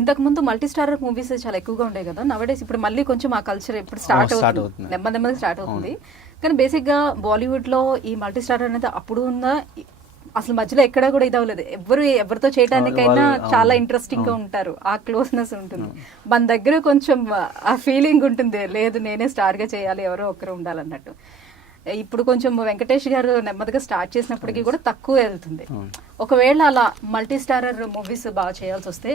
ఇంతకు ముందు multi starrer movies చాలా ఎక్కువగా ఉండే కదా, నవడేస్ ఇప్పుడు మళ్ళీ కొంచెం ఆ కల్చర్ ఇప్పుడు స్టార్ట్ అవుతుంది, నెమ్మదిగా స్టార్ట్ అవుతుంది. కానీ బేసిక్ గా బాలీవుడ్ లో ఈ మల్టీ స్టారర్ అనేది అప్పుడు ఉందా, అసలు మధ్యలో ఎక్కడ కూడా ఇది అవ్వలేదు. ఎవరితో చేయడానికైనా చాలా ఇంట్రెస్టింగ్ గా ఉంటారు, ఆ క్లోజ్నెస్ ఉంటుంది. మన దగ్గర కొంచెం ఆ ఫీలింగ్ ఉంటుంది, లేదు నేనే స్టార్ గా చేయాలి, ఎవరో ఒకరు ఉండాలన్నట్టు. ఇప్పుడు కొంచెం వెంకటేష్ గారు నెమ్మదిగా స్టార్ట్ చేసినప్పటికీ కూడా తక్కువ వెళ్తుంది. ఒకవేళ అలా మల్టీ స్టారర్ మూవీస్ బాగా చేయాల్సి వస్తే,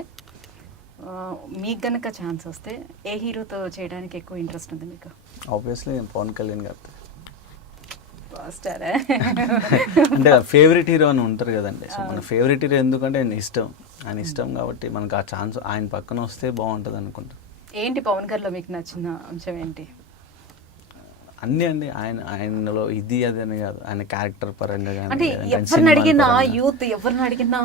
మీకు గనక ఛాన్స్ వస్తే ఏ హీరోతో చేయడానికి ఎక్కువ ఇంట్రెస్ట్ ఉంది మీకు? ఆబ్వియస్లీ పవన్ కళ్యాణ్ గారు. స్టారే అంటే ఫేవరెట్ హీరో అని ఉంటారు కదండి. సో మన ఫేవరెట్ హీరో ఎందుకంటే ఆయన ఇష్టం కాబట్టి మనకు ఆ ఛాన్స్ ఆయన పక్కన వస్తే బాగుంటుంది అనుకుంటా. ఏంటి పవన్ గారిలో మీకు నచ్చిన అంశం ఏంటి? అన్నీ అండి, ఆయనలో ఇది అది అని కాదు, ఆయన క్యారెక్టర్ పరంగా కానీ. అంటే ఎవరిని అడిగినా యూత్ ఎవరిని అడిగినా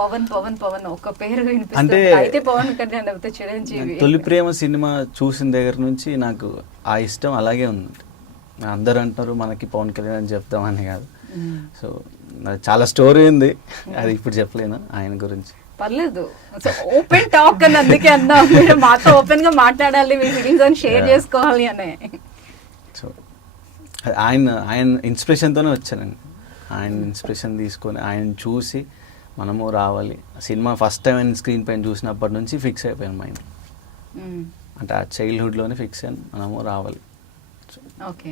పవన్ పవన్ పవన్ ఒక పేరు అంటే అయితే పవన్ కళ్యాణ్ అయితే చిరంజీవి. తొలి ప్రేమ సినిమా చూసిన దగ్గర నుంచి నాకు ఆ ఇష్టం అలాగే ఉంది. అందరు అంటారు మనకి పవన్ కళ్యాణ్ అని చెప్తామని కాదు. సో చాలా స్టోరీ ఉంది, అది ఇప్పుడు చెప్పలేను ఆయన గురించి. పర్లేదు, ఓపెన్ టాక్ అని అందుకే అన్నా, మీరు మాతో ఓపెన్ గా మాట్లాడాలి, మీ ఫీలింగ్స్ అని షేర్ చేసుకోవాలి అనే. సో ఆయన ఇన్స్పిరేషన్తోనే వచ్చానండి. ఆయన ఇన్స్పిరేషన్ తీసుకొని ఆయన చూసి మనము రావాలి. సినిమా ఫస్ట్ టైం ఆయన స్క్రీన్ పైన చూసినప్పటి నుంచి ఫిక్స్ అయిపోయాను మైండ్. అంటే ఆ చైల్డ్హుడ్లోనే ఫిక్స్ అయ్యాను, మనము రావాలి. ఓకే.